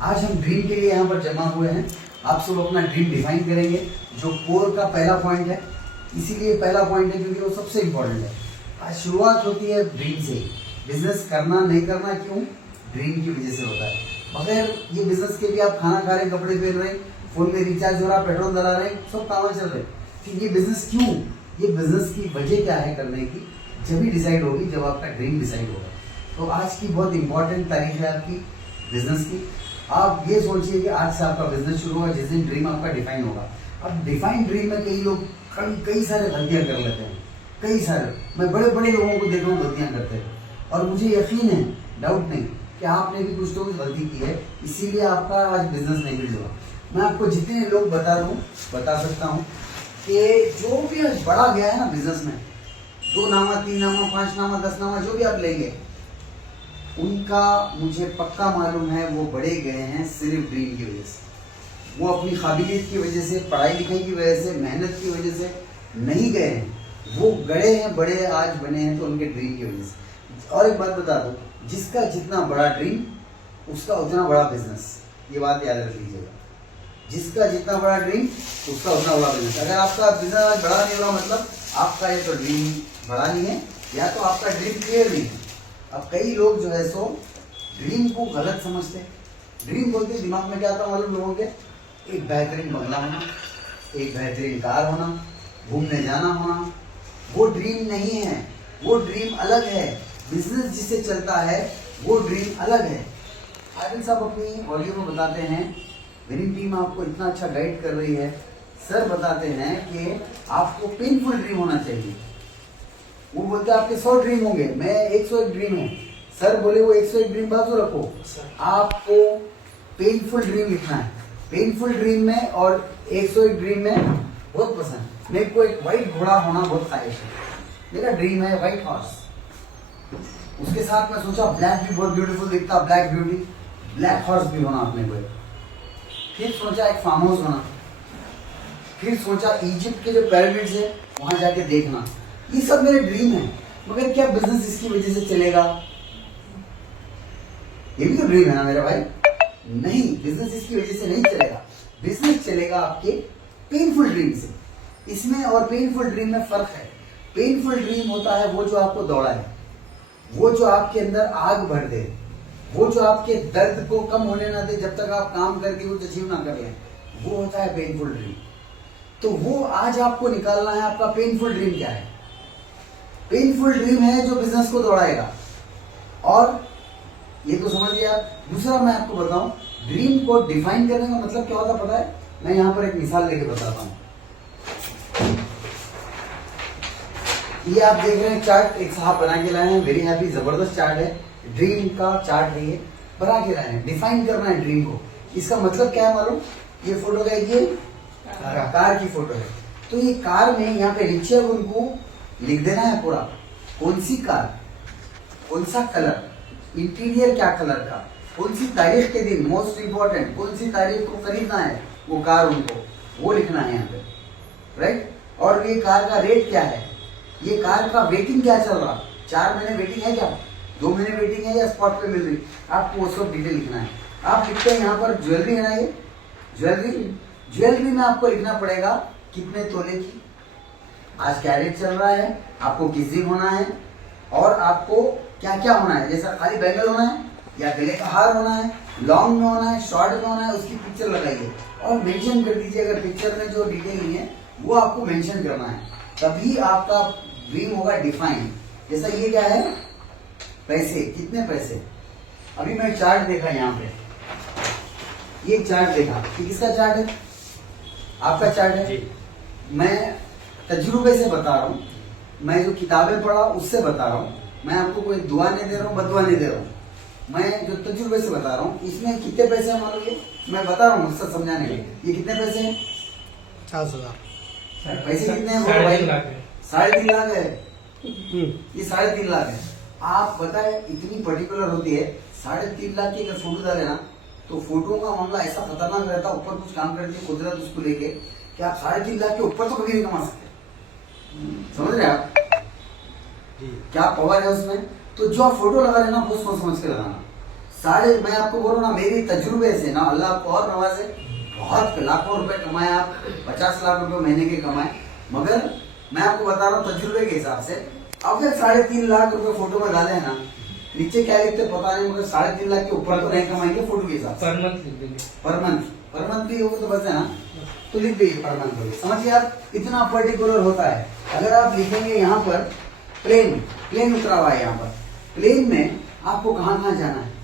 आज हम ड्रीम के लिए यहाँ पर जमा हुए हैं। आप सब अपना ड्रीम डिफाइन करेंगे, जो कोर का पहला पॉइंट है। इसीलिए पहला पॉइंट है क्योंकि वो सबसे इम्पोर्टेंट है। आज शुरुआत होती है ड्रीम से। बिजनेस करना नहीं करना क्यों? ड्रीम की वजह से होता है। बगैर ये बिजनेस के भी आप खाना खा रहे हैं, कपड़े पहन रहे हैं, फोन में रिचार्ज हो रहा, पेट्रोल डला रहे हैं, सब काम चल रहे हैं। फिर ये बिजनेस क्यों? ये बिजनेस की वजह क्या है करने की? जब भी डिसाइड होगी जब आपका ड्रीम डिसाइड होगा। तो आज की बहुत इंपॉर्टेंट तारीख है आपकी बिजनेस की। आप ये सोचिए कि आज से आपका बिजनेस शुरू होगा जिस दिन ड्रीम आपका डिफाइन होगा। अब डिफाइन ड्रीम में कई लोग कई सारे गलतियां कर लेते हैं, कई सारे। मैं बड़े बड़े लोगों को देखा हूँ गलतियां करते हैं, और मुझे यकीन है, डाउट नहीं, कि आपने भी कुछ तो कुछ गलती की है, इसीलिए आपका आज बिजनेस नहीं बिल्ड हुआ। मैं आपको जितने लोग बता सकता हूँ कि जो भी आज बड़ा गया है ना बिजनेस में, 2 नामा, 3 नामा, 5 नामा, 10 नामा, जो भी आप लेंगे, उनका मुझे पक्का मालूम है वो बड़े गए हैं सिर्फ ड्रीम की वजह से। वो अपनी काबिलियत की वजह से, पढ़ाई लिखाई की वजह से, मेहनत की वजह से नहीं गए हैं। वो गए हैं, बड़े आज बने हैं तो उनके ड्रीम की वजह से। और एक बात बता दूं, जिसका जितना बड़ा ड्रीम उसका उतना बड़ा बिजनेस। ये बात याद रख लीजिएगा, जिसका जितना बड़ा ड्रीम उसका उतना बड़ा बिजनेस। अगर आपका बिजनेस बड़ा नहीं होगा, मतलब आपका ये तो ड्रीम बड़ा नहीं है, या तो आपका ड्रीम क्लियर नहीं है। अब कई लोग जो है सो ड्रीम को गलत समझते हैं। ड्रीम बोलते दिमाग में क्या आता है मालूम लोगों के? एक बेहतरीन बंगला होना, एक बेहतरीन कार होना, घूमने जाना होना। वो ड्रीम नहीं है, वो ड्रीम अलग है। बिजनेस जिससे चलता है वो ड्रीम अलग है। आदिल साहब अपनी ऑडियो में बताते हैं, विनिंग टीम आपको इतना अच्छा गाइड कर रही है। सर बताते हैं कि आपको पेनफुल ड्रीम होना चाहिए। वो बोलते हैं आपके 100 ड्रीम होंगे, मैं 101 ड्रीम है। सर बोले वो 101 ड्रीम बाजू रखो, आपको पेनफुल ड्रीम लिखना है। पेनफुल ड्रीम में और 101 ड्रीम में बहुत पसंद। मेरे को एक व्हाइट घोड़ा होना बहुत ख्वाहिश है, मेरा ड्रीम है व्हाइट हॉर्स। उसके साथ मैं सोचा ब्लैक भी बहुत ब्यूटीफुल दिखता, ब्लैक ब्यूटी, ब्लैक हॉर्स भी होना अपने को। फिर सोचा एक फार्म हाउस होना, फिर सोचा इजिप्ट के जो पिरामिड्स है वहां जाके देखना। ये सब मेरे ड्रीम है, मगर क्या बिजनेस इसकी वजह से चलेगा? ये भी तो ड्रीम है ना मेरे भाई। नहीं, बिजनेस इसकी वजह से नहीं चलेगा। बिजनेस चलेगा आपके पेनफुल ड्रीम से। इसमें और पेनफुल ड्रीम में फर्क है। पेनफुल ड्रीम होता है वो जो आपको दौड़ाए, वो जो आपके अंदर आग भर दे, वो जो आपके दर्द को कम होने ना दे जब तक आप काम करके वो अचीव ना कर लें, वो होता है पेनफुल ड्रीम। तो वो आज आपको निकालना है, आपका पेनफुल ड्रीम क्या है। पेनफुल ड्रीम है जो बिजनेस को दौड़ाएगा, और ये तो समझ लिया। दूसरा मैं आपको बताऊं, ड्रीम को डिफाइन करने का मतलब क्या होता पता है? मैं यहां पर एक मिसाल लेके बताता हूं। ये आप देख रहे हैं चार्ट, एक साहब बना के लाए हैं, वेरी हैप्पी, जबरदस्त चार्ट है, ड्रीम का चार्ट है, ये बना के लाए हैं। डिफाइन करना है ड्रीम को। इसका मतलब क्या है मालूम? ये फोटो का ये कार की फोटो है, तो ये कार में यहाँ पे नीचे उनको लिख देना है पूरा, कौन सी कार, कौन सा कलर, इंटीरियर क्या कलर का, कौन सी तारीख के दिन, मोस्ट इंपॉर्टेंट कौन सी तारीख को खरीदना है वो कार, उनको वो लिखना है यहाँ पे, राइट। और ये कार का रेट क्या है, ये कार का वेटिंग क्या चल रहा, 4 महीने वेटिंग है क्या, 2 महीने वेटिंग है या स्पॉट पे मिल रही, आपको वो सब डिटेल लिखना है। आप लिखते हैं यहाँ पर ज्वेलरी है ना, ये ज्वेलरी में आपको लिखना पड़ेगा कितने तोले की, आज क्या रेट चल रहा है, आपको किस दिन होना है, और आपको क्या क्या होना है। जैसा खाली बैंगल होना है या गले का हार होना है, लॉन्ग में होना है, शॉर्ट में होना है, उसकी पिक्चर लगाइए और मेंशन कर दीजिए। अगर पिक्चर में जो डिटेल नहीं है वो आपको मेंशन करना है, तभी आपका ड्रीम होगा डिफाइन। जैसा ये क्या है, पैसे, कितने पैसे। अभी मैं चार्ट देखा यहाँ पे, ये चार्ट देखा, किसका चार्ट है? आपका चार्ट है। मैं तजुर्बे से बता रहा हूँ, मैं जो किताबें पढ़ा उससे बता रहा हूँ। मैं आपको कोई दुआ नहीं दे रहा हूँ, बदुआ नहीं दे रहा हूँ, मैं जो तजुर्बे से बता रहा हूँ। इसमें कितने पैसे हैं मालूम? ये मैं बता रहा हूँ मकसद समझाने के लिए। ये कितने पैसे हैं? 50,000। पैसे कितने हैं? 3.5 लाख है। 3.5 लाख है। ये 3.5 लाख है। आप बताए इतनी पर्टिकुलर होती है, 3.5 लाख की अगर फोटो डाले ना, तो फोटो का मामला ऐसा खतरनाक रहता है, ऊपर कुछ काम करती है कुदरत उसको लेके, कि आप 3.5 लाख के ऊपर तो कभी नहीं कमा सकते। समझ रहे आप क्या पावर है उसमें? तो जो आप फोटो लगा रहे ना, वो सोच समझ के लगाना। मैं आपको बोल रहा हूँ ना, मेरी तजुर्बे से ना, अल्लाह आपको और नवाजे, बहुत लाखों रुपए कमाए आप, 50 लाख रुपए महीने के कमाए, मगर मैं आपको बता रहा हूँ तजुर्बे के हिसाब से, अगर 3.5 लाख रुपए फोटो में डाले हैं ना, नीचे क्या लिखते पता नहीं, मगर 3.5 लाख के ऊपर तो नहीं कमाएंगे फोटो के हिसाब से। पर मंथ भी होगा तो बस है ना, तो लिख दीजिए पर मंथ। समझिए आप, इतना पर्टिकुलर होता है। अगर आप लिखेंगे यहाँ पर प्लेन उतरा हुआ है, यहाँ पर प्लेन में आपको कहाँ जाना है,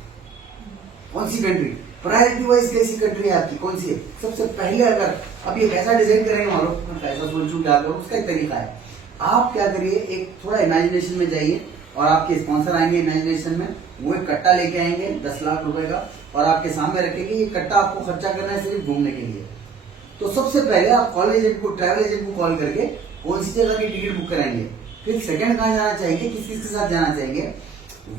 कौन सी कंट्री, प्रायोरिटी वाइज कैसी कंट्री है आपकी, कौन सी है। सबसे पहले अगर अब ये कैसा डिजाइन करेंगे, मालूम मैं पैसा सोचूं क्या करूं, उसका एक तरीका है। आप क्या करिए, एक थोड़ा इमेजिनेशन में जाइए और आपके स्पॉन्सर आएंगे इमेजिनेशन में, वो एक कट्टा लेके आएंगे 10 लाख रुपए का और आपके सामने रखेंगे, ये कट्टा आपको खर्चा करना है सिर्फ घूमने के लिए। तो सबसे पहले आप कॉलेज एजेंट को, ट्रैवल एजेंट को कॉल करके कौन सी जगह की टिकट बुक कराएंगे, फिर सेकंड कहाँ जाना चाहेंगे, किस किस के साथ जाना चाहेंगे।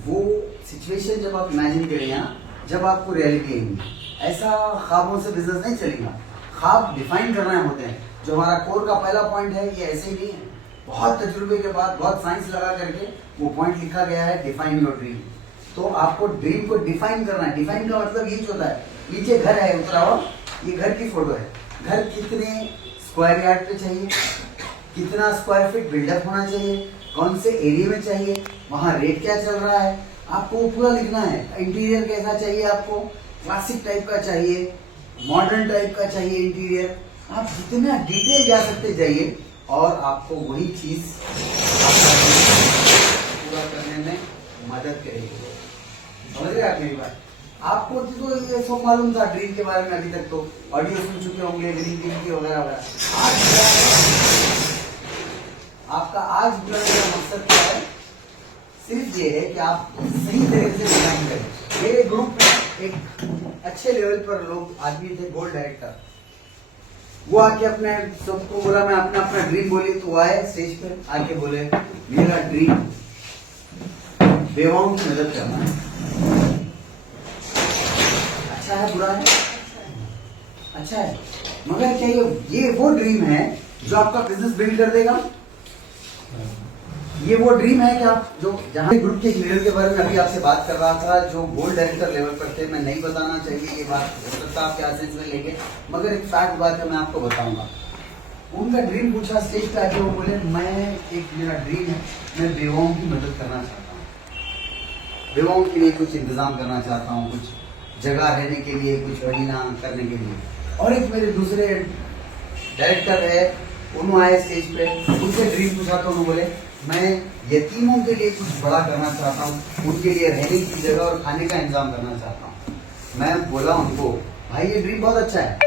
वो सिचुएशन जब आप इमेजिन करेंगे ना, जब आपको रियलिटी आएंगी। ऐसा ख्वाबों से बिजनेस नहीं चलेगा, ख्वाब डिफाइन करना होते हैं। जो हमारा कोर का पहला पॉइंट है, ये ऐसे ही नहीं है, बहुत तजुर्बे के बाद, बहुत साइंस लगा करके वो पॉइंट लिखा गया है, डिफाइन योर ड्रीम। तो आपको ड्रीम को डिफाइन करना है। डिफाइन का मतलब ये होता है, नीचे घर है उतरा हुआ, ये घर की फोटो है, घर कितने स्क्वायर यार्ड पे चाहिए, कितना स्क्वायर फीट बिल्डअप होना चाहिए, कौन से एरिया में चाहिए, वहाँ रेट क्या चल रहा है, आपको वो पूरा लिखना है। इंटीरियर कैसा चाहिए आपको, क्लासिक टाइप का चाहिए, मॉडर्न टाइप का चाहिए इंटीरियर, आप जितना डिटेल जा सकते जाइए और आपको वही चीज पूरा करने में मदद करेगी। समझ रहे आप मेरी बात। आपको तो ये सब मालूम था ड्रीम के बारे में, अभी तक तो ऑडियो सुन चुके होंगे ड्रीम के वगैरह वगैरह। आपका आज बुलाने का मकसद क्या है, सिर्फ ये है कि आप सही तरीके से डिजाइन करें। मेरे ग्रुप में एक अच्छे लेवल पर लोग आदमी थे, गोल्ड डायरेक्टर, वो आके अपने सबको बोला मैं अपना अपना ड्रीम बोली, तो वो आए स्टेज पे आके बोले मेरा ड्रीम बेवाओं की मदद करना है। अच्छा है बुरा है, अच्छा है, मगर क्या ये वो ड्रीम है जो आपका बिजनेस बिल्ड कर देगा? ये वो ड्रीम है कि आप जो जहां ग्रुप के लीडर के बारे में अभी आपसे बात कर रहा था, जो गोल्ड डायरेक्टर लेवल पर थे, मैं नहीं बताना चाहिए ये बात, हो सकता है आप क्या सेंस में लेंगे, मगर एक फैक्ट बात है, मैं आपको बताऊंगा। उनका ड्रीम पूछा स्टेज पे आके, वो बोले मेरा ड्रीम है, मैं बेवाओं की मदद करना चाहता हूँ, बेवाओं के लिए कुछ इंतजाम करना चाहता हूँ, कुछ जगह रहने के लिए, कुछ महीना करने के लिए। और एक मेरे दूसरे डायरेक्टर है, उन्होंने आए स्टेज पे, उनसे ड्रीम पूछा तो उन्होंने बोले मैं यतीमों के लिए कुछ बड़ा करना चाहता हूँ, उनके लिए रहने की जगह और खाने का इंतजाम करना चाहता हूँ। मैं बोला उनको भाई ये ड्रीम बहुत अच्छा है,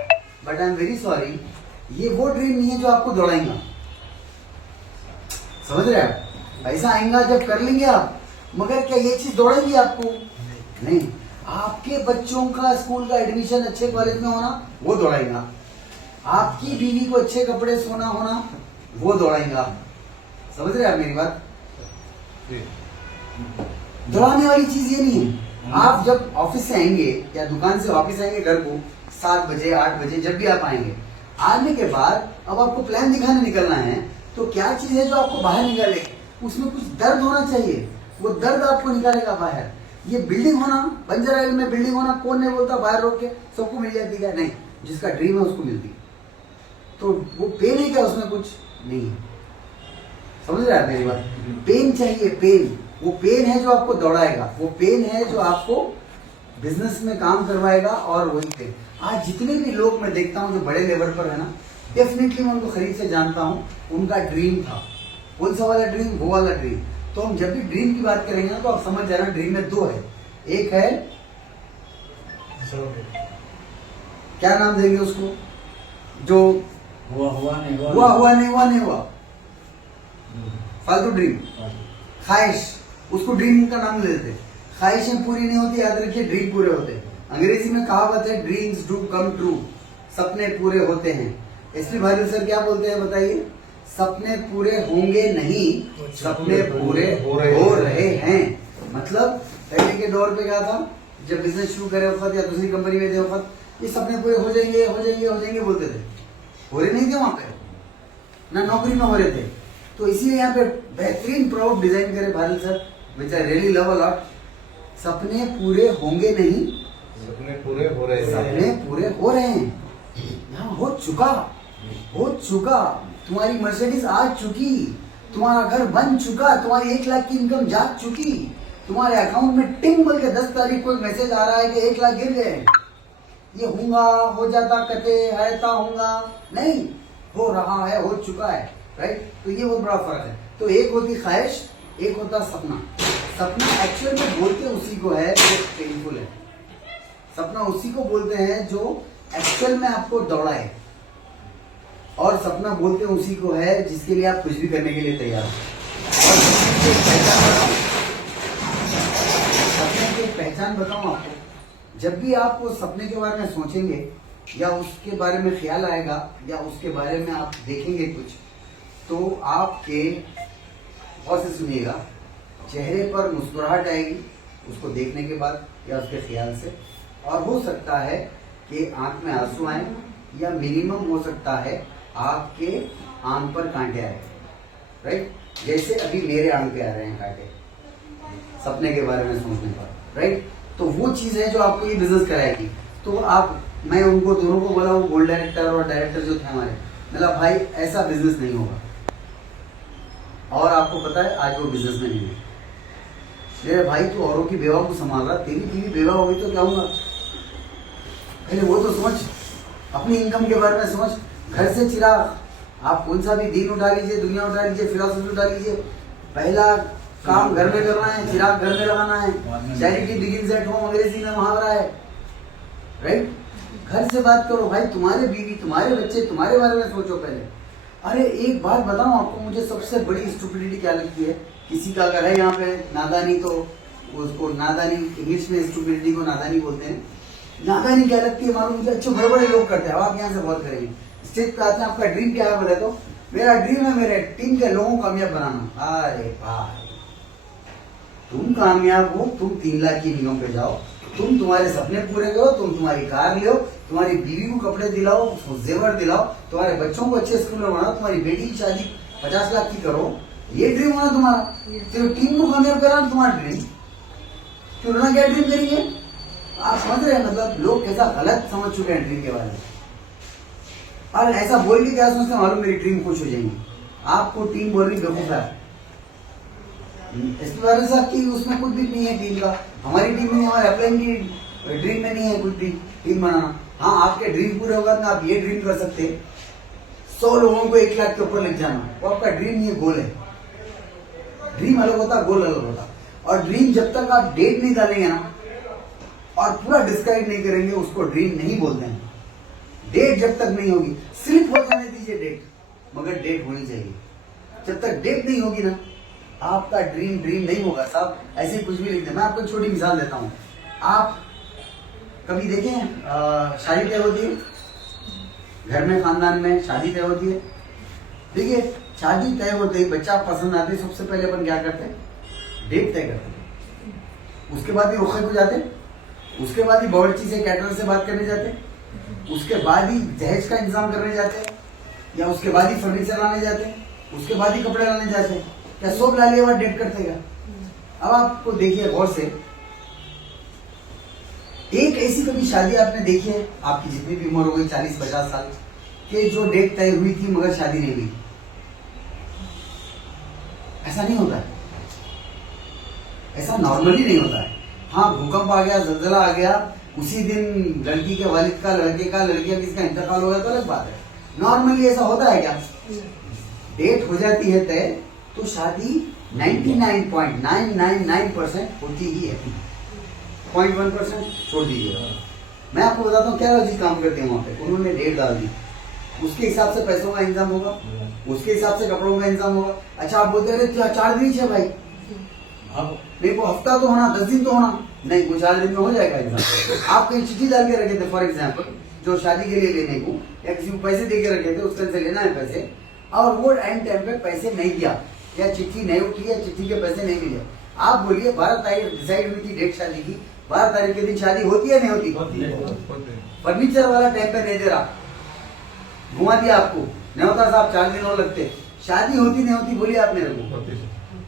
but I am very sorry, ये वो ड्रीम नहीं है जो आपको दौड़ाएगा। समझ रहे हैं? पैसा आएगा जब कर लेंगे आप, मगर क्या ये चीज दौड़ेगी आपको? नहीं। आपके बच्चों का स्कूल का एडमिशन अच्छे कॉलेज में होना, वो दौड़ाएगा। आपकी बीवी को अच्छे कपड़े सोना होना, वो दौड़ाएगा। समझ रहे हैं आप मेरी बात? दौड़ाने वाली चीज ये नहीं है। आप जब ऑफिस से आएंगे या दुकान से वापस आएंगे घर को 7 बजे 8 बजे, जब भी आप आएंगे, आने के बाद अब आपको प्लान दिखाने निकलना है, तो क्या चीज है जो आपको बाहर निकालेगी? उसमें कुछ दर्द होना चाहिए, वो दर्द आपको निकालेगा बाहर। ये बिल्डिंग होना, बंजर आइल में बिल्डिंग होना, कौन नहीं बोलता बाहर रोक के सबको मिल जाती है? नहीं, जिसका ड्रीम है उसको मिलती। तो वो पेन है क्या? उसमें कुछ नहीं है। समझ रहे हैं मेरी बात? पेन चाहिए, पेन। वो पेन है जो आपको दौड़ाएगा, वो पेन है जो आपको बिजनेस में काम करवाएगा। और वही पेन आज जितने भी लोग मैं देखता हूँ जो बड़े लेवल पर है ना, डेफिनेटली मैं उनको करीब से जानता हूँ, उनका ड्रीम था। कौन सा वाला ड्रीम? वो वाला ड्रीम। तो हम जब भी ड्रीम की बात करेंगे ना, तो आप समझ जाना ड्रीम में 2 है। एक है क्या नाम देंगे उसको, जो हुआ नहीं हुआ, फालतू ड्रीम, ख्वाहिश, उसको ड्रीम का नाम ले देते। ख्वाहिशें पूरी नहीं होती, याद रखिए, ड्रीम पूरे होते हैं। अंग्रेजी में कहावत है, ड्रीम्स डू कम ट्रू, सपने पूरे होते हैं। इसलिए भाई सर क्या बोलते हैं बताइए? सपने पूरे होंगे नहीं, सपने पूरे हो रहे हैं। मतलब पहले के दौर पे क्या था, जब बिजनेस शुरू करे वक्त या दूसरी कंपनी में थे वक्त, ये सपने पूरे हो जाएंगे बोलते थे। हो रहे नहीं थे वहां पे, ना नौकरी में हो रहे थे। तो इसीलिए यहाँ पे बेहतरीन प्रोडक्ट डिजाइन करे Bharat sir, which I really love a lot. सपने पूरे होंगे नहीं, सपने पूरे हो रहे हैं। सपने पूरे हो रहे हैं। यहाँ हो चुका। तुम्हारी मर्सिडीज आ चुकी, तुम्हारा घर बन चुका, तुम्हारी 1 लाख की इनकम जा चुकी, तुम्हारे अकाउंट में टिंग बोल के 10 तारीख को मैसेज आ रहा है कि 1 लाख गिर गए। ये होगा, हो जाता कटे रहता होगा, नहीं हो रहा है, हो चुका है, राइट। तो ये बहुत बड़ा फर्क है। तो एक होती ख्वाहिश, एक होता सपना। सपना एक्चुअल में बोलते उसी को है जो पेनफुल है। सपना उसी को बोलते हैं जो एक्चुअल में आपको दौड़ाए, और सपना बोलते उसी को है जिसके लिए आप कुछ भी करने के लिए तैयार हो। और सपने की पहचान बताऊं आपको, जब भी आप वो सपने के बारे में सोचेंगे या उसके बारे में ख्याल आएगा या उसके बारे में आप देखेंगे कुछ, तो आपके और से सुनिएगा, चेहरे पर मुस्कुराहट आएगी उसको देखने के बाद या उसके ख्याल से, और हो सकता है कि आंख में आंसू आए, या मिनिमम हो सकता है आपके आंख पर कांटे आए, राइट। जैसे अभी मेरे आंख पे आ रहे हैं कांटे सपने के बारे में सोचने पर, राइट। तो वो चीज है जो आपको ये बिजनेस कराएगी। तो आप, मैं उनको दोनों को बोला, वो गोल्ड डायरेक्टर और डायरेक्टर जो थे हमारे, मतलब भाई ऐसा बिजनेस नहीं होगा। और आपको पता है आज वो बिजनेस में नहीं है। मेरे भाई तू औरों की बेवा को संभाल रहा, तेरी बीवी बेवा होगी तो क्या होगा, पहले वो तो सोच, अपनी इनकम के बारे में सोच। घर से चिराग, आप कौन सा भी दीन उठा लीजिए, दुनिया उठा लीजिए, फिलॉसफी उठा लीजिए, पहला काम घर में करना है, चिराग घर में लगाना है। चैरिटी बिगिंस एट होम अंग्रेजी में मुहावरा है, राइट। घर से बात करो भाई, तुम्हारे बीवी, तुम्हारे बच्चे, तुम्हारे बारे में सोचो पहले। अरे एक बात बताऊं आपको, मुझे सबसे बड़ी स्टुपिडिटी क्या लगती है, किसी का अगर है यहाँ पे नादानी, तो उसको नादानी, इंग्लिश में स्टुपिडिटी को नादानी बोलते हैं। नादानी क्या लगती है मालूम मुझे, अच्छे बड़े बड़े लोग करते हैं। अब आप यहाँ से बहुत करेंगे, स्टेज पे आते हैं, आपका ड्रीम क्या है बोले तो मेरा ड्रीम है मेरे टीम के लोगों को कामयाब बनाना। अरे भाई तुम कामयाब हो, तुम 3 लाख की इनकम पे जाओ, तुम तुम्हारे सपने पूरे करो, तुम तुम्हारी कार लो, तुम्हारी बीवी को कपड़े दिलाओ, उसको जेवर दिलाओ, तुम्हारे बच्चों को अच्छे स्कूल में बनाओ, तुम्हारी बेटी की शादी 50 लाख की करो, ये ड्रीम होना तुम्हारा। तो टीम को कामयाब कराना तुम्हारा ड्रीम, क्यों ना क्या ड्रीम करेंगे। आप समझ रहे हैं, मतलब लोग कैसा गलत समझ चुके हैं ड्रीम के बारे में। और ऐसा बोल के क्या सोचते हैं मालूम, मेरी टीम खुश हो जाएंगी। आपको टीम बोल रही बेवकूफ है, इसके बारे में आपकी उसमें कुछ भी नहीं है टीम का। हमारी टीम में, हमारे अपलाइन की ड्रीम में नहीं है कुछ भी टीम बनाना। हाँ आपके ड्रीम पूरे होगा ना, आप ये ड्रीम कर सकते हैं 100 लोगों को 1 लाख के ऊपर लग जाना, वो आपका ड्रीम, ये गोल है। ड्रीम अलग होता, गोल अलग होता। और ड्रीम जब तक आप डेट नहीं डालेंगे ना और पूरा डिस्क्राइब नहीं करेंगे, उसको ड्रीम नहीं बोलते हैं। डेट जब तक नहीं होगी, सिर्फ हो जाने दीजिए डेट, मगर डेट होनी चाहिए। जब तक डेट नहीं होगी ना, आपका ड्रीम नहीं होगा साहब। ऐसे कुछ भी लिख दे। मैं आपको एक छोटी मिसाल देता हूँ। आप कभी देखें शादी तय होती है घर में, खानदान में शादी तय होती है। देखिए शादी तय होते ही बच्चा पसंद आते ही सबसे पहले अपन क्या करते हैं, डेट तय करते हैं। उसके बाद ही रुखे को जाते, उसके बाद ही बावर्ची से, कैटरर से बात करने जाते, उसके बाद ही दहेज का इंतजाम करने जाते, या उसके बाद ही फर्नीचर लाने जाते, उसके बाद ही कपड़े लाने जाते। क्या सब ला लिया डेट करते क्या। अब आपको देखिए गौर से, एक ऐसी कभी शादी आपने देखी है, आपकी जितनी भी उम्र हो गई 40-50 साल के, जो डेट तय हुई थी मगर शादी नहीं हुई। ऐसा नहीं होता है, ऐसा नॉर्मली नहीं होता है। हाँ भूकंप आ गया, जलजला आ गया, उसी दिन लड़की के वालिद का, लड़के का, लड़की का, किसका इंतकाल हो गया तो अलग बात है। नॉर्मली ऐसा होता है क्या, डेट हो जाती है तय तो शादी 99.999% होती ही है, 0.1% छोड़ दीजिए। मैं आपको बताता हूँ क्या लॉजिक काम करते हैं वहां पे। उन्होंने डेट डाल दी, उसके हिसाब से पैसों का इंतजाम होगा, उसके हिसाब से कपड़ों का इंतजाम होगा। अच्छा आप बोलते रहे 4 दिन है भाई, नहीं वो हफ्ता तो होना, 10 दिन तो होना, नहीं वो 4 दिन में हो जाएगा एग्जाम। आप कहीं चिट्ठी डाल के रखे थे फॉर एग्जाम्पल, जो शादी के लिए लेने को, या किसी को पैसे दे के रखे थे, उसके से लेना है पैसे, और वो एंड टाइम पे पैसे नहीं दिया, या चिट्ठी नहीं उठी, या चिट्ठी के पैसे नहीं मिले। आप बोलिए 12 तारीख डिसाइड हुई थी डेट शादी की, 12 तारीख के दिन शादी होती है नहीं होती। फर्नीचर वाला टाइम पे नहीं दे रहा, घुमा दिया आपको, नहीं होता साहब 4 दिन और लगते, शादी होती नहीं होती बोलिए आप मेरे को।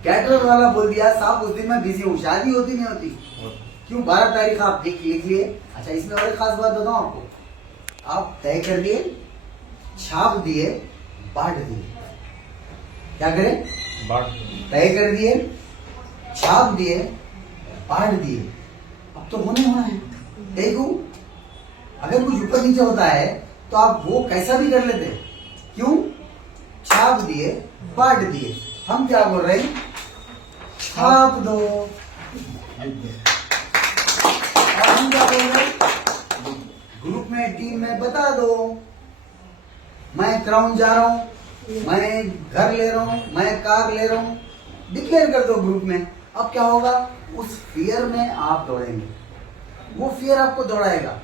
कैटरर वाला बोल दिया साहब उस दिन मैं बिजी हूँ, शादी होती नहीं होती। क्यों 12 तारीख आप लिख लिए। अच्छा, इसमें और एक खास बात बताऊं आपको, आप तय कर लिए, छाप दिए, बांट दिए। क्या करें? तय कर दिए, छाप दिए, बांट दिए। अब तो होने होना है। देखो, अगर कुछ ऊपर नीचे होता है तो आप वो कैसा भी कर लेते। क्यों? छाप दिए, बांट दिए। हम क्या बोल रहे हैं? छाप दो। और हम क्या बोल रहे हैं? ग्रुप में, टीम में बता दो, मैं क्राउन जा रहा हूं, मैं घर ले रहा हूं, मैं कार ले रहा हूं। डिक्लेयर कर दो ग्रुप में। अब क्या होगा? उस फियर में आप दौड़ेंगे, वो फियर आपको दौड़ाएगा।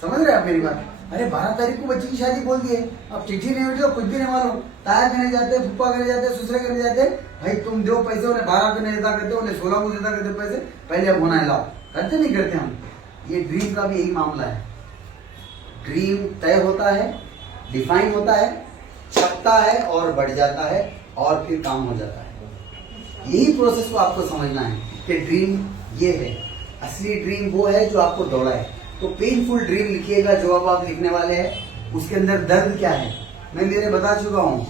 समझ रहे आप मेरी बात? अरे 12 तारीख को बच्ची की शादी बोल दिए, अब चिट्ठी नहीं उठी तो कुछ भी नहीं मालूम, ताया करने जाते, फुप्पा करने जाते, ससुरे करने जाते, भाई तुम दो पैसे, उन्हें 12 को नहीं देता करते, उन्हें 16 को देता करते पैसे, पहले अब होना है, लाओ। करते नहीं करते हम? ये ड्रीम का भी यही मामला है। ड्रीम तय होता है, डिफाइन होता है, छपता है और बढ़ जाता है और फिर काम हो जाता है। यही प्रोसेस को आपको समझना है कि ड्रीम ये है। असली ड्रीम वो है जो आपको दौड़ाए। तो पेनफुल ड्रीम लिखिएगा जो अब आप लिखने वाले हैं, उसके अंदर दर्द क्या है मैं मेरे बता चुका हूँ।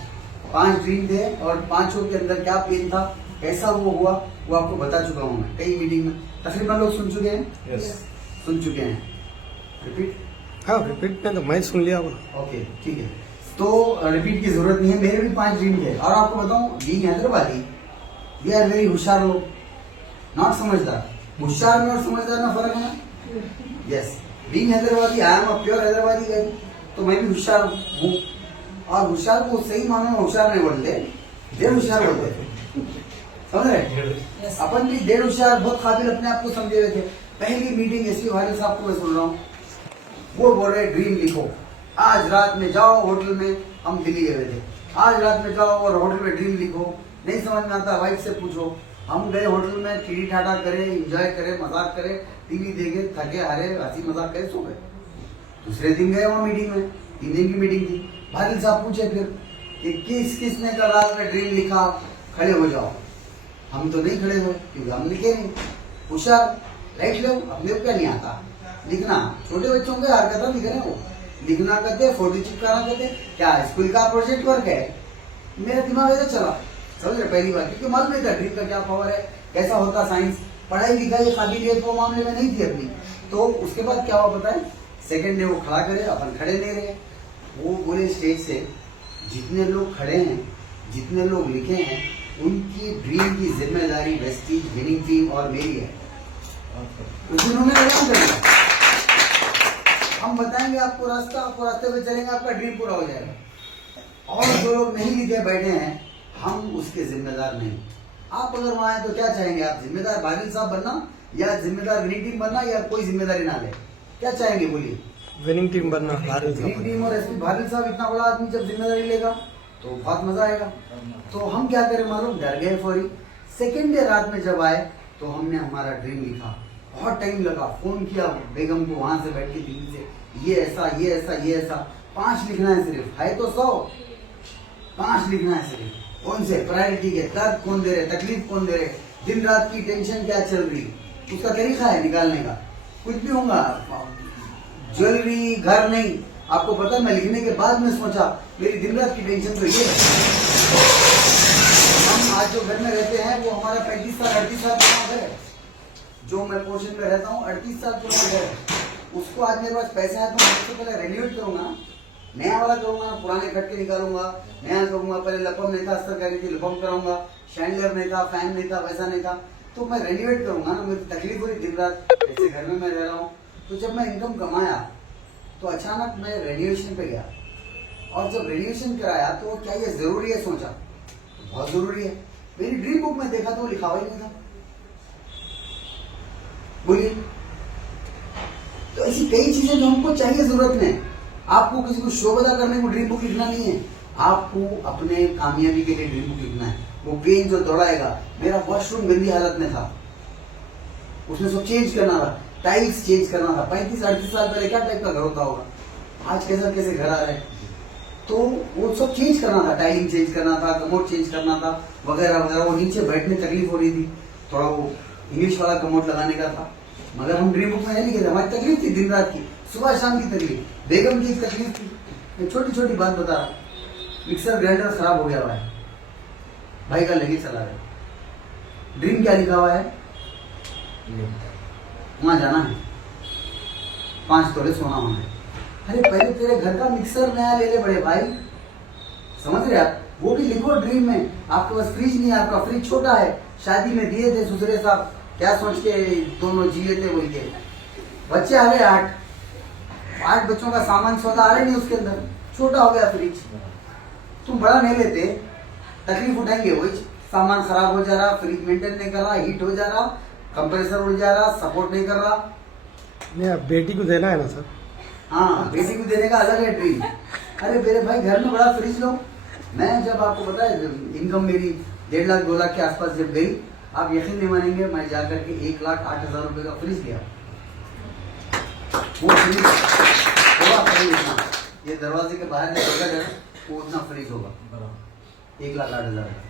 5 ड्रीम थे और 5 के अंदर क्या पेन था, कैसा वो हुआ, वो आपको बता चुका हूँ मैं कई मीटिंग में। तकरीबन लोग सुन चुके हैं? यस, सुन चुके हैं। रिपीट? हाँ, रिपीट में तो मैं सुन लिया वो। ओके, ठीक है। तो रिपीट की जरूरत नहीं है। मेरे भी 5 ड्रीम थे और आपको बताऊं, being Hyderabadi, we are very होशियार लोग, नॉट समझदार। होशियार में और समझदार में फर्क है ना? Yes, being Hyderabadi, I am a pure Hyderabadi guy, तो मैं भी होशियार हूँ। और होशियार को सही मानो में होशियार नहीं बोलते, देर होशियार बोलते। समझ रहे? अपन भी देर होशियार, बहुत काबिल अपने आप को समझे हुए थे। पहली मीटिंग एसपी वाले साहब को मैं सुन रहा हूँ, वो बोल रहे ड्रीम लिखो, आज रात में जाओ होटल में, हम दिल्ली गए थे, आज रात में जाओ और होटल में ड्रीम लिखो, नहीं समझ में आता वाइफ से पूछो। हम गए होटल में, टीढ़ी ठाठा करे, एंजॉय करे, मजाक करे, टीवी देखे, थके हारे, हंसी मजाक करे, सो गए। दूसरे दिन गए वहाँ मीटिंग में, 3 दिन की मीटिंग थी। भादिल साहब पूछे फिर कि किसने कल रात में ड्रीम लिखा, खड़े हो जाओ। हम तो नहीं खड़े हुए क्योंकि हम लिखे नहीं। होशियार, राइट लो, अपने को क्या नहीं आता लिखना। छोटे बच्चों के हरकत लिख रहे हैं, वो लिखना करते, फोटो चिपकाना करते, क्या स्कूल का प्रोजेक्ट वर्क है। मेरा दिमाग ऐसे चला, समझ रहे? पहली बार, क्योंकि मालूम नहीं था ड्रीम का क्या पावर है, कैसा होता साइंस, पढ़ाई लिखाई काबिलियत वो मामले में नहीं थी अपनी। तो उसके बाद क्या हुआ पता है? सेकंड डे वो खड़ा करे, अपन खड़े नहीं रहे। वो बोले स्टेज से, जितने लोग खड़े हैं, जितने लोग लिखे हैं, उनकी ड्रीम की जिम्मेदारी वेस्टीज, विनिंग टीम और मेरी है। उस दिन उन्होंने ऐलान कर दिया, हम बताएंगे आपको रास्ता, आपको रास्ते पे चलेंगे, आपका ड्रीम पूरा हो जाएगा। और जो लोग नहीं लिखे बैठे हैं, हम उसके जिम्मेदार नहीं। आप अगर वहां आए तो क्या चाहेंगे? आप जिम्मेदार भादिल साहब बनना या जिम्मेदार विनिंग टीम बनना, या कोई जिम्मेदारी ना ले? क्या चाहेंगे बोलिए? विनिंग टीम बनना। विनिंग टीम और एसपी भादिल साहब, इतना बड़ा आदमी जब जिम्मेदारी लेगा तो बहुत मजा आएगा। तो हम क्या करें मालूम? डर गए फौरी। सेकेंड डे रात में जब आए तो हमने हमारा ड्रीम लिखा। बहुत टाइम लगा, फोन किया बेगम को, वहां से बैठ के टीवी से, ये ऐसा, ये ऐसा, ये ऐसा। 5 लिखना है सिर्फ, है तो 100, 5 लिखना है सिर्फ। कौन से प्रायोरिटी के, दर्द कौन दे रहे, तकलीफ कौन दे रहे, दिन रात की टेंशन क्या चल रही, उसका तरीका है निकालने का। कुछ भी होगा, ज्वेलरी, घर नहीं, आपको पता है मैं लिखने के बाद में सोचा मेरी दिन रात की टेंशन तो ये है। हम आज जो घर में रहते हैं वो हमारा 35 साल 38 साल पुराना घर है। जो मैं पोर्शन में रहता हूँ 38 साल पुराना घर है। उसको आज मेरे पास पैसा है तो मैं सबसे पहले रेन्यूएट करूंगा, नया वाला करूंगा, पुराने खटके निकालूंगा, नया करूंगा। पहले लपम नहीं था, अस्तर करी थी, लपम कराऊंगा, शैंडलर नहीं था, फैन नहीं था, वैसा नहीं था, तो मैं रेन्यूएट करूंगा ना। मेरी तकलीफ हो रही दिन रात, ऐसे घर में मैं रह रहा हूँ। तो जब मैं इनकम कमाया तो अचानक मैं रेन्यूएशन पे गया, और जब रेन्यूएशन कराया तो क्या ये जरूरी है, सोचा बहुत जरूरी है। मेरी ड्रीम बुक में देखा तो वो लिखा हुआ ही नहीं था। बोलिए, तो ऐसी कई चीजें जो हमको चाहिए, जरूरत में। आपको किसी को शो बता करने को ड्रीम बुक लिखना नहीं है, आपको अपने कामयाबी के लिए ड्रीम बुक लिखना है। वो पेन जो दौड़ाएगा, मेरा वॉशरूम गंदी हालत में था, उसमें सब चेंज करना था, टाइल्स चेंज करना था। 35-38 साल पहले क्या टाइप का घर होता होगा, आज कैसे कैसे घर आ रहे हैं, तो वो सब चेंज करना था, टाइलिंग चेंज करना था, कमोड चेंज करना था, वगैरह वगैरह। वो नीचे बैठने तकलीफ हो रही थी, थोड़ा वो इंग्लिश वाला कमोड लगाने का था। मगर हम ड्रीम बुक में नहीं लिखे थे, हमारी तकलीफ थी दिन रात की, सुबह शाम की तकलीफ, बेगम की एक तकलीफ थी। मैं छोटी छोटी बात बता रहा, मिक्सर ग्राइंडर खराब हो गया हुआ है, भाई का लेके चला गया। ड्रीम क्या लिखा हुआ है? वहां जाना है, 5 तोले सोना होना है। अरे पहले तेरे घर का मिक्सर नया ले ले बड़े भाई, समझ रहे आप? वो भी लिखो ड्रीम में। आपके पास फ्रिज नहीं है, आपका फ्रिज छोटा है, शादी में दिए थे ससुरे साहब, क्या सोच के दोनों जी लेते बोल के। बच्चे आ रहे 8 बच्चों का सामान सौदा आ रहे नहीं उसके अंदर, छोटा हो गया फ्रिज। तुम बड़ा नहीं लेते, तकलीफ उठाएंगे, वही सामान खराब हो जा रहा, फ्रिज मेंटेन नहीं कर रहा, हीट हो जा रहा, कंप्रेसर उड़ जा रहा, सपोर्ट नहीं कर रहा। नहीं, अब बेटी को देना है ना सर। हाँ, बेटी को देने का अलग है ड्रीम। अरे मेरे भाई घर में बड़ा फ्रिज लो। मैं जब आपको पता है इनकम मेरी 1.5 लाख 2 लाख के आसपास जब गई, आप यकीन नहीं मानेंगे, मैं जाकर के 1,08,000 रुपए का फ्रिज लिया। वो फ्रिज होगा फ्रिज इतना, ये दरवाजे के बाहर जो जगह है वो उतना फ्रिज होगा, 1,08,000 का।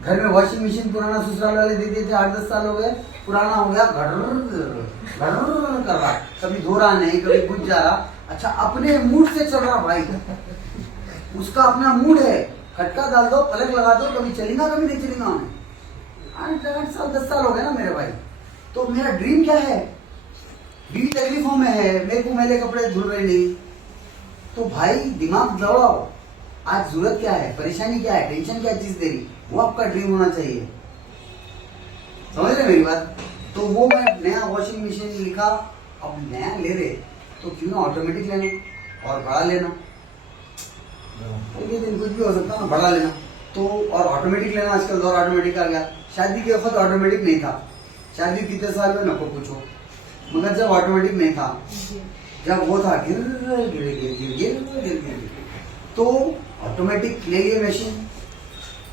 घर में वॉशिंग मशीन पुराना ससुराल वाले दे दिए थे, 8-10 साल हो गए, पुराना हो गया, घड़ कर रहा, कभी धो रहा नहीं, कभी बुझ जा रहा। अच्छा, अपने मूड से चल रहा भाई, उसका अपना मूड है, खटका डाल दो, पलक लगा दो, कभी चलेगा कभी नहीं चलेगा। हमें 8 साल 10 साल हो गए ना मेरे भाई। तो मेरा ड्रीम क्या है? बीवी तकलीफों में है, मेरे को मैले कपड़े धुल रहे नहीं, तो भाई दिमाग दौड़ाओ, आज जरूरत क्या है, परेशानी क्या है, टेंशन क्या चीज दे रही, वो आपका ड्रीम होना चाहिए। समझ रहे मेरी बात? तो वो मैं नया वॉशिंग मशीन लिखा, अब नया ले रहे तो क्यों ना ऑटोमेटिक लेना और बड़ा लेना, ये दिन कुछ भी हो सकता है ना, बड़ा लेना तो। और ऑटोमेटिक लेना, आजकल दौर ऑटोमेटिक आ गया। शादी के वक्त ऑटोमेटिक नहीं था, शादी कितने साल में नको पूछो, मगर जब ऑटोमेटिक नहीं था, जब वो था गिर गिर गिर गिर गिर गिर गिर, तो ऑटोमेटिक ले लिए मशीन,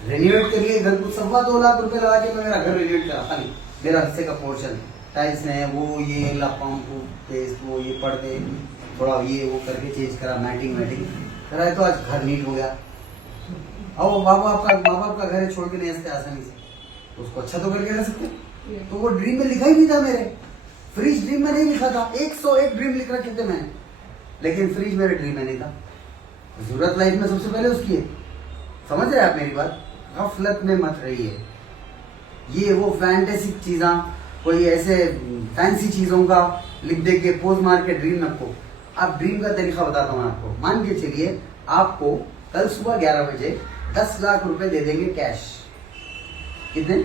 रेनोवेट करिए घर को, 2.25 लाख रुपए लगा के मैं मेरा घर रेनोवेट करा, खाली मेरा हिस्से का पोर्शन, टाइल्स है वो ये पंप पेस्ट वो ये पर्दे थोड़ा ये वो करके चेंज करा, मैटिंग करा, तो आज घर नीट हो गया। अब वो माँ बाप का घर है, छोड़ के नहीं सकते आसानी से, उसको अच्छा तो करके रह सकते। तो वो ड्रीम में लिखा ही नहीं था मेरे, फ्रिज ड्रीम में नहीं लिखा था, 101 ड्रीम लिख रखे थे मैंने, लेकिन फ्रिज मेरे ड्रीम में नहीं था। जरूरत लाइफ में सबसे पहले उसकी है। समझ रहे आप मेरी बात? गफलत में मत रहिए, ये वो फैंटेसी चीज़ा, कोई ऐसे फैंसी चीज़ों का लिख दे के पोज मार के ड्रीम रखो। आप ड्रीम का तरीका बताता हूँ आपको। मान के चलिए आपको कल सुबह 11 बजे 10 लाख रुपए दे देंगे कैश, कितने?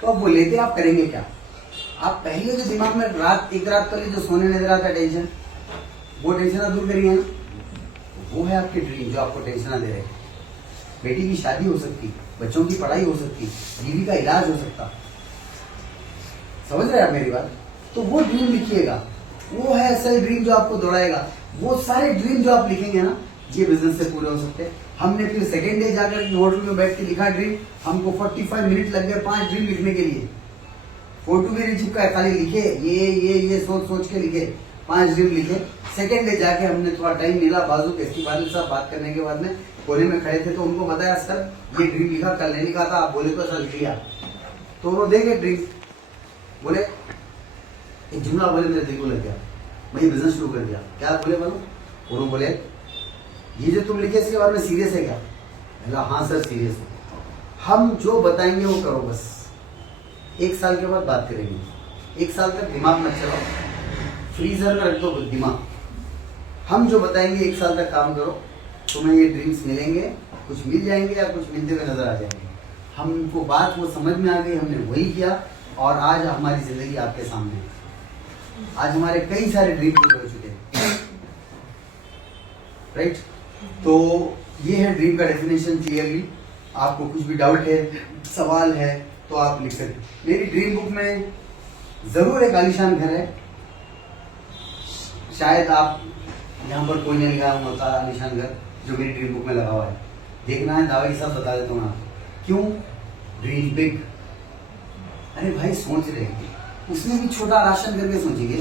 तो आप वो लेते आप करेंगे क्या? आप पहले जो दिमाग में एक रात पहले जो सोने नहीं दे रहा था टेंशन, वो टेंशन दूर करिए ना, वो है आपके ड्रीम जो आपको टेंशन दे रहे हैं। बेटी की शादी हो सकती, बच्चों की पढ़ाई हो सकती, बीवी का इलाज हो सकता। समझ रहे हैं आप मेरी बात? तो वो ड्रीम लिखिएगा, वो है असल ड्रीम जो आपको दौड़ाएगा। वो सारे ड्रीम जो आप लिखेंगे ना, ये बिजनेस से पूरे हो सकते हैं। हमने फिर सेकेंड डे जाकर होटल में बैठ के लिखा ड्रीम, हमको 45 मिनट लग गए 5 ड्रीम लिखने के लिए। फोटो भी नहीं चिपका, खाली लिखे, ये सोच के लिखे, 5 ड्रीम लिखे। सेकेंड डे जाके हमने थोड़ा टाइम मिला, बाजू एसपी बादल साहब बात करने के बाद में कोने में खड़े थे, तो उनको बताया सर ये ड्रीम लिखा, कल नहीं लिखा था, आप बोले तो सर लिख लिया। तो वो देंगे ड्रीम, बोले एक जुमला बोले मेरे दिल को लग गया, मैं बिजनेस शुरू कर दिया। क्या बोले बोलो? उन्होंने बोले ये जो तुम लिखे इसके बारे में सीरियस है क्या? बोला हाँ सर सीरियस है। हम जो बताएंगे वो करो, बस 1 साल के बाद बात करेंगे। 1 साल तक दिमाग मत चलाओ, फ्रीजर में रख दो दिमाग। हम जो बताएंगे 1 साल तक काम करो, तुम्हें ये ड्रीम्स मिलेंगे, कुछ मिल जाएंगे या कुछ मिलते हुए नजर आ जाएंगे। हमको बात वो समझ में आ गई, हमने वही किया और आज हमारी जिंदगी आपके सामने है। आज हमारे कई सारे ड्रीम पूरे हो चुके हैं, राइट? तो ये है ड्रीम का डेफिनेशन क्लियरली। आपको कुछ भी डाउट है, सवाल है तो आप लिख सकते। मेरी ड्रीम बुक में जरूर एक आलीशान घर है, शायद आप यहाँ पर कोई नहीं लिखा होता आलीशान घर जो मेरी ड्रीम बुक में लगा हुआ है। देखना है, दावे के साथ बता देता हूँ आपको। क्यों? Dream big. अरे भाई सोच रहे हैं, उसमें भी छोटा राशन करके सोचेंगे।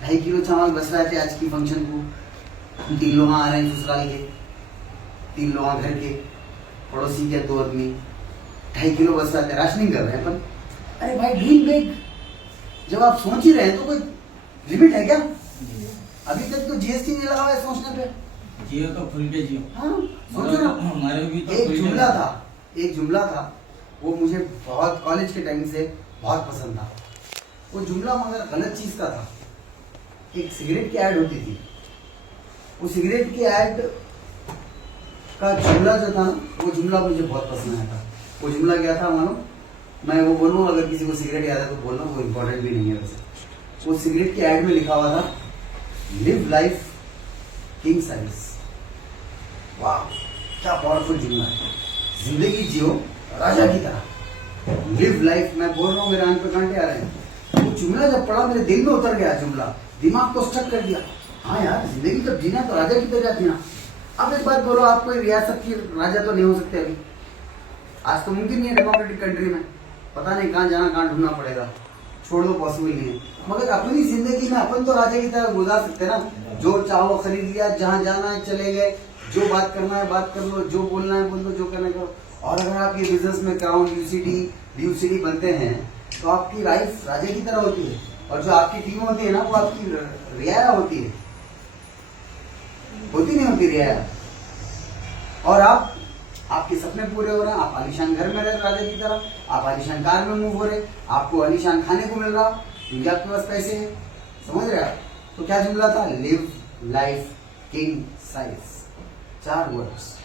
2.5 किलो चावल बच रहा थे आज की फंक्शन को, 3 लोग आ रहे हैं ससुराल के, 3 लोग घर के, पड़ोसी के 2 आदमी, 2.5 किलो बच रहा थे, राशनिंग कर रहे हैं अपन। अरे भाई ड्रीम बिग, जब आप सोच ही रहे हैं तो कोई लिमिट है क्या? अभी तक तो जीएसटी नहीं लगा हुआ है सोचने पे। जियो तो खुल के जियो। हाँ सोचो ना, हमारे भी तो एक खुल जुमला के- था, एक जुमला था, वो मुझे बहुत कॉलेज के टाइम से बहुत पसंद था। वो जुमला मगर गलत चीज का था। एक सिगरेट की ऐड होती थी, वो सिगरेट की ऐड का जुमला जो था ना, वो जुमला मुझे बहुत पसंद आया था। वो जुमला क्या था मानो, मैं वो बोलूँ, अगर किसी को सिगरेट याद है तो बोलना, वो इम्पोर्टेंट भी नहीं है वैसे। वो सिगरेट की ऐड में लिखा हुआ था, लिव लाइफ किंग साइज। वाह क्या पावरफुल जुमला है। जिंदगी जियो राजा की तरह, लिव लाइफ। मैं बोल रहा हूँ, मेरे आंख पे कांटे आ रहे हैं। वो जुमला जब पढ़ा मेरे दिल में उतर गया, जुमला दिमाग को स्टक कर दिया। हाँ यार, जिंदगी जब जीना तो राजा की तरह जीना। अब एक बात बोलो, आप कोई रियासत की राजा तो नहीं हो सकते अभी, आज तो मुमकिन नहीं है डेमोक्रेटिक कंट्री में। पता नहीं कहाँ जाना, कहाँ ढूंढना पड़ेगा, छोड़ दो, पॉसिबल नहीं है। मगर अपनी जिंदगी में अपन तो राजा की तरह गुजार सकते हैं ना। जो चाहो खरीद लिया, जहाँ जाना है चले गए, जो बात करना है बात कर लो, जो बोलना है बोल लो, जो करना है करो। और अगर आप ये बिजनेस में क्राउन, यूसीडी बनते हैं तो आपकी लाइफ राजा की तरह होती है। और जो आपकी टीम होती है ना, वो आपकी रियाया होती है, होती नहीं होती रियाया। और आपके सपने पूरे हो रहे हैं, आप आलीशान घर में रह रहे राजा की तरह, आप आलीशान कार में मूव हो रहे, आपको आलीशान खाने को मिल रहा, क्योंकि आपके पास पैसे हैं। समझ रहे आप? तो क्या जुमला था? Live life king size. 4 words.